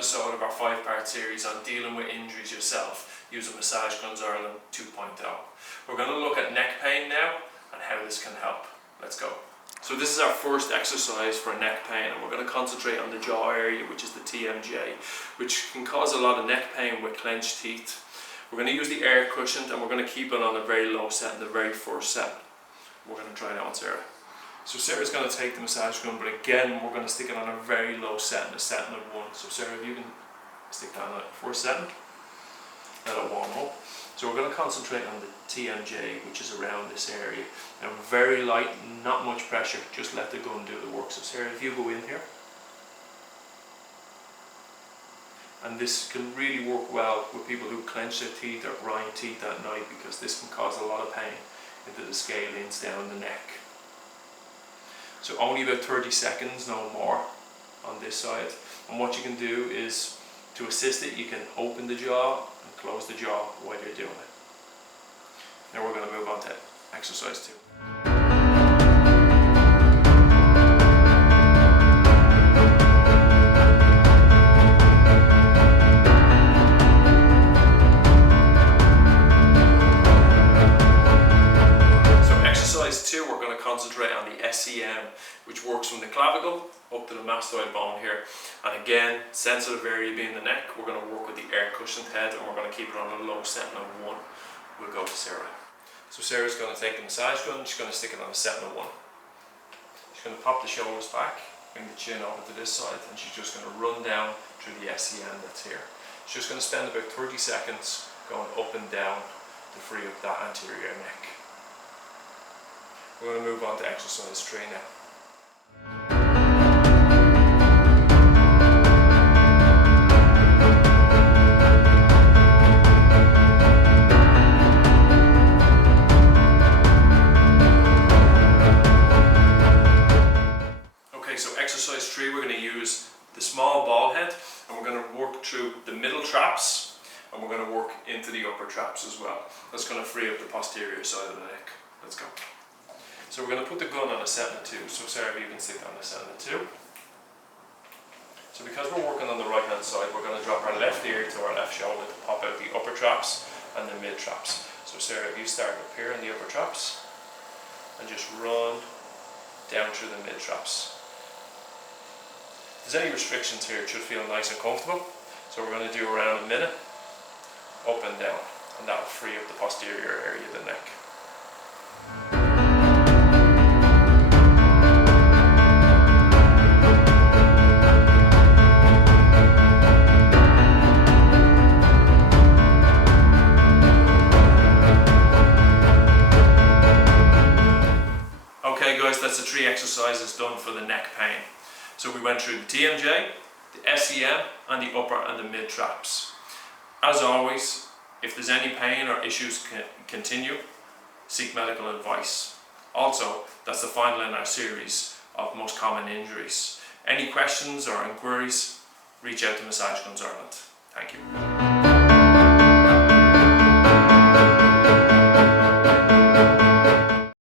episode of our 5-part series on dealing with injuries yourself using Massage Guns Ireland 2.0. We're going to look at neck pain now and how this can help. Let's go. So this is our first exercise for neck pain, and we're going to concentrate on the jaw area, which is the TMJ, which can cause a lot of neck pain with clenched teeth. We're going to use the air cushion, and we're going to keep it on a very low set in the very first set. We're going to try it out on Sarah. So Sarah's going to take the massage gun, but again we're going to stick it on a very low setting, a setting of 1. So Sarah, if you can stick that on a first setting, that'll warm up. So we're going to concentrate on the TMJ, which is around this area. Now very light, not much pressure, just let the gun do the work. So Sarah, if you go in here. And this can really work well with people who clench their teeth or grind teeth at night, because this can cause a lot of pain into the scalenes down the neck. So only about 30 seconds, no more, on this side. And what you can do is, to assist it, you can open the jaw and close the jaw while you're doing it. Now we're going to move on to exercise 2. We're going to concentrate on the SEM, which works from the clavicle up to the mastoid bone here. And again, sensitive area being the neck, we're going to work with the air cushioned head, and we're going to keep it on a low setting of 1. We'll go to Sarah. So Sarah's going to take the massage gun, she's going to stick it on a setting of 1. She's going to pop the shoulders back, bring the chin over to this side, and she's just going to run down through the SEM that's here. She's just going to spend about 30 seconds going up and down to free up that anterior neck. We're going to move on to exercise 3 now. Okay, so exercise 3, we're going to use the small ball head, and we're going to work through the middle traps, and we're going to work into the upper traps as well. That's going to free up the posterior side of the neck. Let's go. So we're going to put the gun on a setting of 2. So Sarah, if you can stick on a setting of 2. So because we're working on the right hand side, we're going to drop our left ear to our left shoulder to pop out the upper traps and the mid traps. So Sarah, if you start up here in the upper traps and just run down through the mid traps. If there's any restrictions here, it should feel nice and comfortable. So we're going to do around a minute, up and down, and that will free up the posterior area of the neck. Okay guys, that's the 3 exercises done for the neck pain. So we went through the TMJ, the SEM, and the upper and the mid traps. As always, if there's any pain or issues continue, seek medical advice. Also, that's the final in our series of most common injuries. Any questions or inquiries, reach out to Massage Guns Ireland. Thank you.